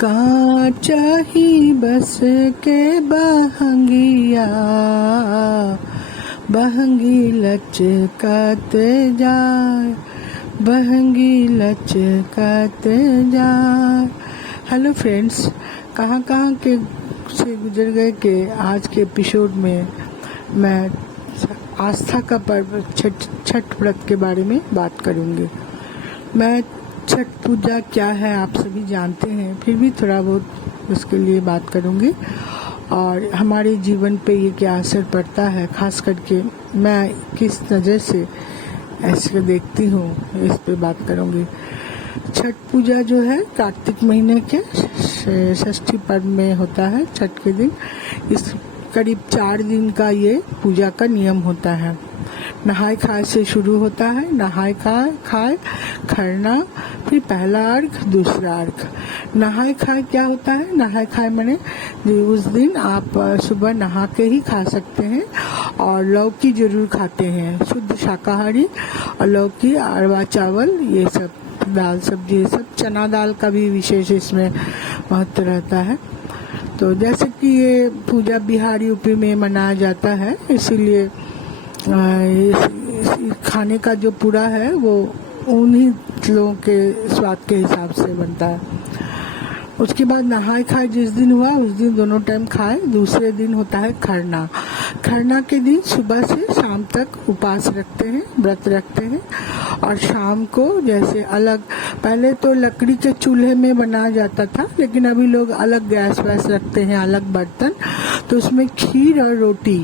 कांचा ही बस के बहंगिया बहंगी लचकते जाए बहंगी लचकते जाए। हेलो फ्रेंड्स, कहाँ कहाँ के से गुजर गए कि आज के एपिसोड में मैं आस्था का पर्व छठ व्रत के बारे में बात करूँगी। मैं छठ पूजा क्या है आप सभी जानते हैं, फिर भी थोड़ा बहुत उसके लिए बात करूँगी और हमारे जीवन पे ये क्या असर पड़ता है, खास करके मैं किस नज़र से ऐसे देखती हूँ, इस पे बात करूँगी। छठ पूजा जो है कार्तिक महीने के षष्ठी पर्व में होता है। छठ के दिन इस करीब 4 दिन का ये पूजा का नियम होता है। नहाय खाए से शुरू होता है। नहाय खाए खरना, फिर पहला अर्घ, दूसरा अर्घ। नहाय खाए क्या होता है? नहाय खाए माने उस दिन आप सुबह नहा के ही खा सकते हैं और लौकी जरूर खाते हैं, शुद्ध शाकाहारी। और लौकी, अरवा चावल, ये सब दाल सब्जी, ये सब चना दाल का भी विशेष इसमें महत्व रहता है। तो जैसे कि ये पूजा बिहार यूपी में मनाया जाता है, इसीलिए खाने का जो पूरा है वो उन्हीं लोगों के स्वाद के हिसाब से बनता है। उसके बाद नहाय खाए जिस दिन हुआ उस दिन दोनों टाइम खाए। दूसरे दिन होता है खरना। खरना के दिन सुबह से शाम तक उपवास रखते हैं, व्रत रखते हैं। और शाम को जैसे अलग, पहले तो लकड़ी के चूल्हे में बनाया जाता था, लेकिन अभी लोग अलग गैस वैस रखते हैं, अलग बर्तन। तो उसमें खीर और रोटी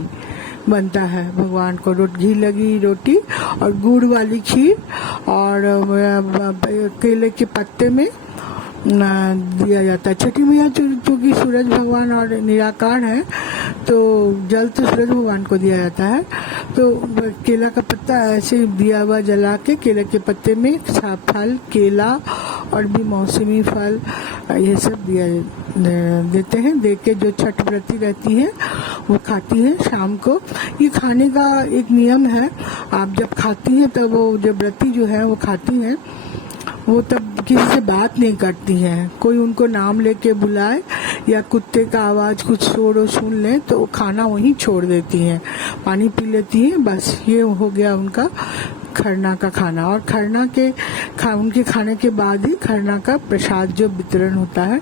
बनता है भगवान को, घी लगी रोटी और गुड़ वाली खीर और केले के पत्ते में दिया जाता है। छठी मैया चूँकि सूरज भगवान और निराकार है, तो जल तो सूरज भगवान को दिया जाता है। तो केला का पत्ता ऐसे दिया हुआ जला के केले के पत्ते में फल, केला और भी मौसमी फल, ये सब देते हैं। दे के जो छठ व्रती रहती है वो खाती है शाम को। ये खाने का एक नियम है। आप जब खाती हैं तब वो जो व्रती जो है वो खाती हैं, वो तब किसी से बात नहीं करती हैं। कोई उनको नाम लेके बुलाए या कुत्ते का आवाज कुछ शोर सुन ले तो वो खाना वहीं छोड़ देती हैं, पानी पी लेती हैं। बस ये हो गया उनका खरना का खाना। और खरना के उनके खाने के बाद ही खरना का प्रसाद जो वितरण होता है,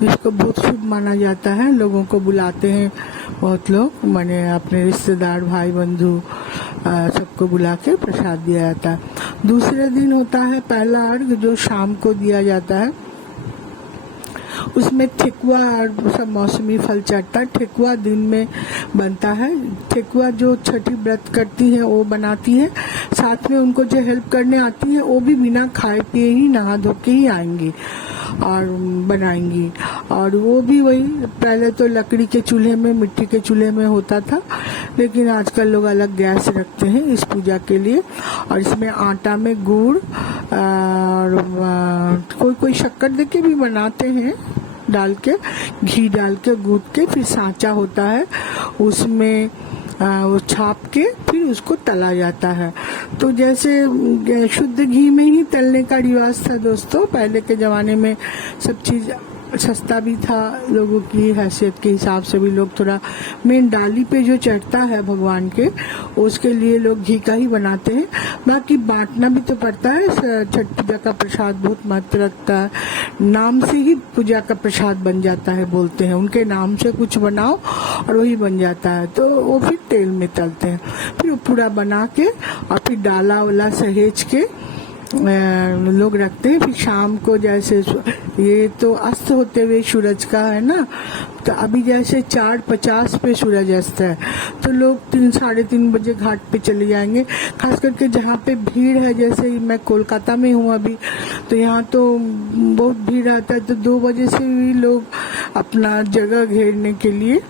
जिसको बहुत शुभ माना जाता है। लोगों को बुलाते हैं बहुत लोग, माने अपने रिश्तेदार, भाई बंधु, सबको बुला के प्रसाद दिया जाता है। दूसरे दिन होता है पहला अर्घ, जो शाम को दिया जाता है। उसमें ठेकुआ और सब मौसमी फल चढ़ता है। ठेकुआ दिन में बनता है। ठेकुआ जो छठी व्रत करती है वो बनाती है, साथ में उनको जो हेल्प करने आती है वो भी बिना खाए पिए ही नहा धो के ही आएंगी और बनाएंगी। और वो भी वही, पहले तो लकड़ी के चूल्हे में, मिट्टी के चूल्हे में होता था, लेकिन आजकल लोग अलग गैस रखते हैं इस पूजा के लिए। और इसमें आटा में गुड़ और कोई शक्कर दे के भी बनाते हैं, डाल के, घी डाल के, गूंथ के, फिर सांचा होता है उसमें वो छाप के फिर उसको तला जाता है। तो जैसे शुद्ध घी में ही तलने का रिवाज था दोस्तों, पहले के जमाने में सब चीज सस्ता भी था, लोगों की हैसियत के हिसाब से भी लोग थोड़ा मेन डाली पे जो चढ़ता है भगवान के, उसके लिए लोग घी का ही बनाते हैं। बाकी बांटना भी तो पड़ता है। छठ पूजा का प्रसाद बहुत महत्व रखता है। नाम से ही पूजा का प्रसाद बन जाता है, बोलते हैं उनके नाम से कुछ बनाओ और वही बन जाता है। तो वो फिर तेल में तलते हैं, फिर वो पूरा बना के और फिर डाला वाला सहेज के लोग रखते हैं। फिर शाम को जैसे ये तो अस्त होते हुए सूरज का है ना, तो अभी जैसे 4:50 पे सूरज अस्त है, तो लोग 3-3:30 बजे घाट पे चले जाएंगे। खास करके जहाँ पे भीड़ है, जैसे मैं कोलकाता में हूँ अभी, तो यहाँ तो बहुत भीड़ रहता है। तो 2 बजे से भी लोग अपना जगह घेरने के लिए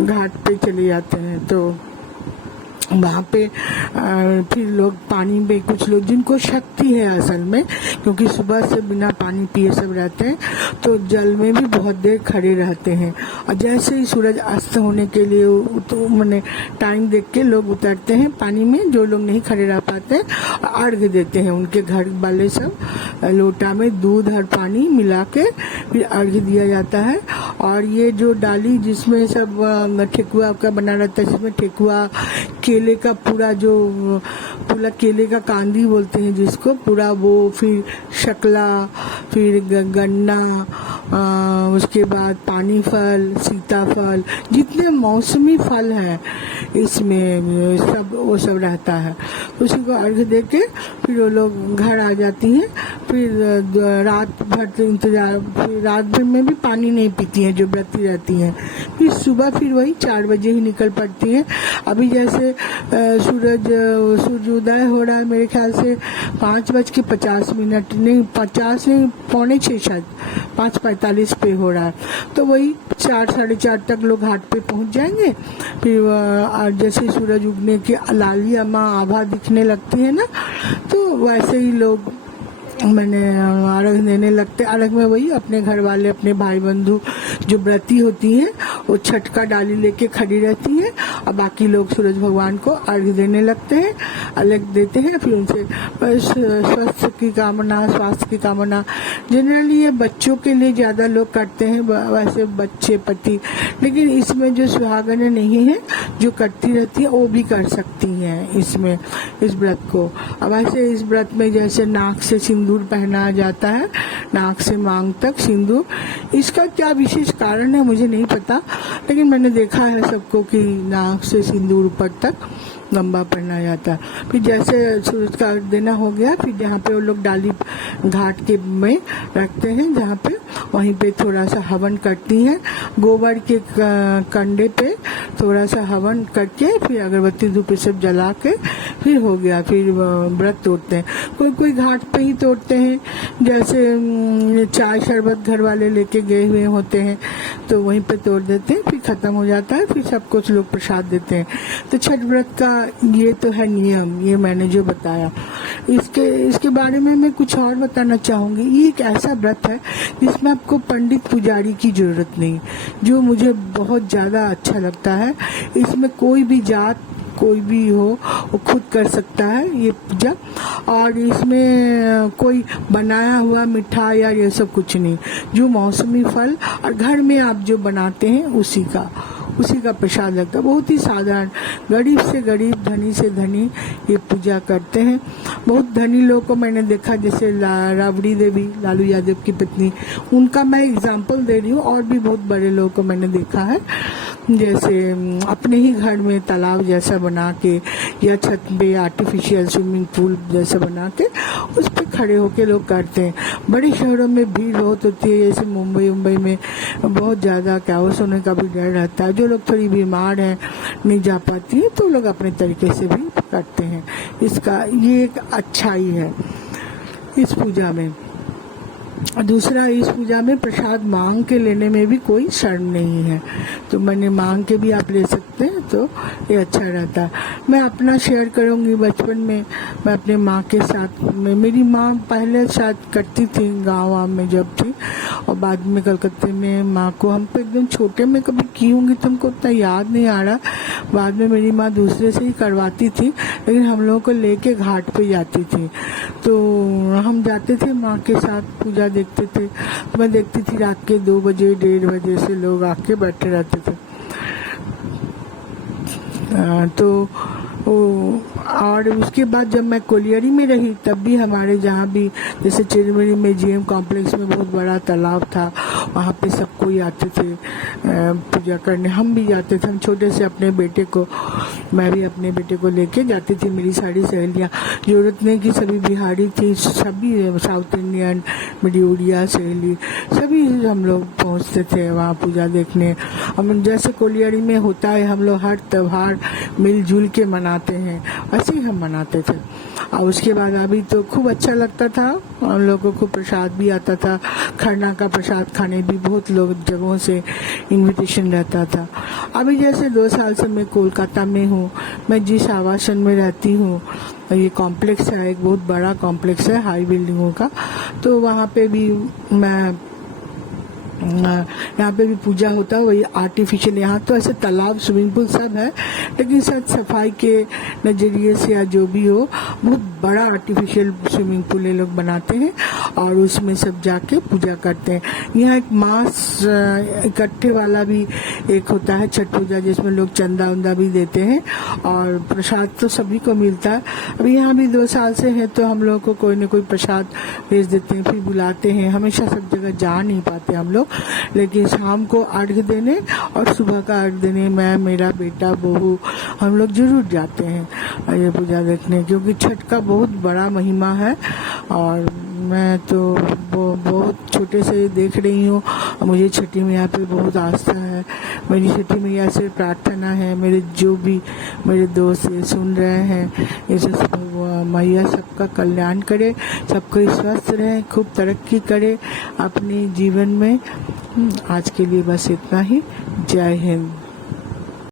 घाट पे चले जाते हैं। तो वहाँ पे फिर लोग पानी में, कुछ लोग जिनको शक्ति है असल में, क्योंकि सुबह से बिना पानी पिए सब रहते हैं, तो जल में भी बहुत देर खड़े रहते हैं। और जैसे ही सूरज अस्त होने के लिए तो मैंने टाइम देख के लोग उतरते हैं पानी में, जो लोग नहीं खड़े रह पाते अर्घ देते हैं। उनके घर वाले सब लोटा में दूध और पानी मिला के फिर अर्घ दिया जाता है। और ये जो डाली जिसमें सब ठेकुआ का बना रहता है, जिसमें ठेकुआ, केले का पूरा केले का कांदी बोलते हैं जिसको, पूरा वो, फिर शक्ला, फिर गन्ना, उसके बाद पानी फल, सीताफल, जितने मौसमी फल हैं इसमें सब वो सब रहता है। उसी को अर्घ दे के फिर वो लोग घर आ जाती हैं। फिर रात भर इंतजार, फिर रात भर में भी पानी नहीं पीती हैं जो व्रती रहती हैं। फिर सुबह फिर वही 4 बजे ही निकल पड़ती हैं। अभी जैसे सूर्योदय हो रहा है मेरे ख्याल से 5:50 नहीं, 50 नहीं, 5:45 शायद, 5:45 पे हो रहा है। तो वही 4 साढ़े 4 तक लोग घाट पे पहुंच जाएंगे। फिर जैसे सूरज उगने की लालिया माँ आभा दिखने लगती है ना, तो वैसे ही लोग मैंने अर्घ देने लगते। अर्घ में वही अपने घर वाले, अपने भाई बंधु जो व्रती होती हैं वो छठ का डाली लेके खड़ी रहती हैं, और बाकी लोग सूरज भगवान को अर्घ देने लगते हैं, अर्घ देते हैं। फिर उनसे स्वास्थ्य की कामना जनरली ये बच्चों के लिए ज्यादा लोग करते हैं, वैसे बच्चे पति, लेकिन इसमें जो सुहागनें नहीं है जो करती रहती है वो भी कर सकती हैं इसमें, इस व्रत को। अब वैसे इस व्रत में जैसे नाक से सिंदूर पहनाया जाता है, नाक से मांग तक सिंदूर। इसका क्या विशेष कारण है मुझे नहीं पता, लेकिन मैंने देखा है सबको कि नाक से सिंदूर ऊपर तक लंबा पहना जाता है। फिर जैसे सूरज का अर्घ देना हो गया, फिर जहाँ पे वो लोग डाली घाट के में रखते हैं, जहाँ पे वहीं पे थोड़ा सा हवन करती हैं, गोबर के कंडे पे थोड़ा सा हवन करके फिर अगरबत्ती धूप सब जला के फिर हो गया। फिर व्रत तोड़ते हैं, कोई घाट पे ही तोड़ते हैं, जैसे चाय शरबत घर वाले लेके गए हुए होते हैं तो वहीं पे तोड़ देते हैं, फिर खत्म हो जाता है, फिर सब कुछ लोग प्रसाद देते हैं। तो छठ व्रत का ये तो है नियम, ये मैंने जो बताया। इसके बारे में मैं कुछ और बताना चाहूंगी। ये एक ऐसा व्रत है जिसमें आपको पंडित पुजारी की जरूरत नहीं, जो मुझे बहुत ज्यादा अच्छा लगता है। इसमें कोई भी जात, कोई भी हो वो खुद कर सकता है ये पूजा, और इसमें कोई बनाया हुआ मिठाई या ये सब कुछ नहीं, जो मौसमी फल और घर में आप जो बनाते हैं उसी का प्रसाद लगता है। बहुत ही साधारण, गरीब से गरीब, धनी से धनी ये पूजा करते हैं। बहुत धनी लोगों को मैंने देखा, जैसे राबड़ी देवी, लालू यादव की पत्नी, उनका मैं एग्जाम्पल दे रही हूँ, और भी बहुत बड़े लोगों को मैंने देखा है, जैसे अपने ही घर में तालाब जैसा बना के या छत पे आर्टिफिशियल स्विमिंग पूल जैसा बना के उस पर खड़े होके लोग करते हैं। बड़े शहरों में भीड़ बहुत होती है, जैसे मुंबई में बहुत ज्यादा कैओस होने का भी डर रहता है। जो लोग थोड़ी बीमार हैं, नहीं जा पाती है, तो लोग अपने तरीके से भी करते हैं। इसका ये एक अच्छाई है इस पूजा में। दूसरा, इस पूजा में प्रसाद मांग के लेने में भी कोई शर्म नहीं है, तो मैंने मांग के भी आप ले सकते हैं, तो ये अच्छा रहता है। मैं अपना शेयर करूंगी। बचपन में मैं अपने माँ के साथ में, मेरी माँ पहले शायद करती थी गाँव में जब थी, और बाद में कलकत्ते में माँ को हम पे एकदम छोटे में कभी की होंगी तो हमको उतना याद नहीं आ रहा। बाद में मेरी माँ दूसरे से ही करवाती थी, लेकिन हम लोगों को लेके घाट पे जाती थी, तो हम जाते थे माँ के साथ, पूजा देखते थे। मैं देखती थी रात के 2 बजे 1:30 बजे से लोग आके बैठे रहते थे। तो और उसके बाद जब मैं कोलियरी में रही तब भी हमारे जहाँ भी, जैसे चिरमिरी में जीएम कॉम्प्लेक्स में बहुत बड़ा तालाब था, वहाँ पे सब कोई आते थे पूजा करने, हम भी जाते थे। हम छोटे से अपने बेटे को, मैं भी अपने बेटे को लेके जाती थी, मेरी सारी सहेलियाँ, जरूरत नहीं कि सभी बिहारी थी, सभी साउथ इंडियन, मेरी उड़िया सहेली, सभी हम लोग पहुँचते थे वहाँ पूजा देखने। हम जैसे कोलियरी में होता है, हम लोग हर त्योहार मिलजुल के मनाते हैं, ऐसे ही हम मनाते थे। और उसके बाद अभी तो खूब अच्छा लगता था, हम लोगों को प्रसाद भी आता था, खरना का प्रसाद खाने भी बहुत लोग जगहों से इनविटेशन रहता था। अभी जैसे 2 साल से मैं कोलकाता में हूँ, मैं जिस आवासन में रहती हूँ, ये कॉम्प्लेक्स है, एक बहुत बड़ा कॉम्प्लेक्स है हाई बिल्डिंगों का, तो वहाँ पे भी मैं यहाँ पे भी पूजा होता है वही आर्टिफिशियल। यहाँ तो ऐसे तालाब स्विमिंग पूल सब है, लेकिन शायद सफाई के नज़रिए से या जो भी हो, बहुत बड़ा आर्टिफिशियल स्विमिंग पूल ये लोग बनाते हैं और उसमें सब जाके पूजा करते हैं। यहाँ एक मांस इकट्ठे वाला भी एक होता है छठ पूजा, जिसमें लोग चंदा उंदा भी देते हैं और प्रसाद तो सभी को मिलता है। अभी यहाँ भी 2 साल से है तो हम लोग को कोई न कोई प्रसाद भेज देते हैं, फिर बुलाते हैं। हमेशा सब जगह जा नहीं पाते हम लोग, लेकिन शाम को अर्घ देने और सुबह का अर्घ देने मैं, मेरा बेटा, बहू, हम लोग जरूर जाते हैं ये पूजा देखने, क्योंकि छठ का बहुत बड़ा महिमा है। और मैं तो बहुत छोटे से देख रही हूँ, मुझे छठी मैया पे बहुत आस्था है। मेरी छठी मैया से प्रार्थना है, मेरे जो भी मेरे दोस्त ये सुन रहे हैं, इसे मैया सबका कल्याण करे, सबको स्वस्थ रहे, खूब तरक्की करे अपने जीवन में। आज के लिए बस इतना ही। जय हिंद।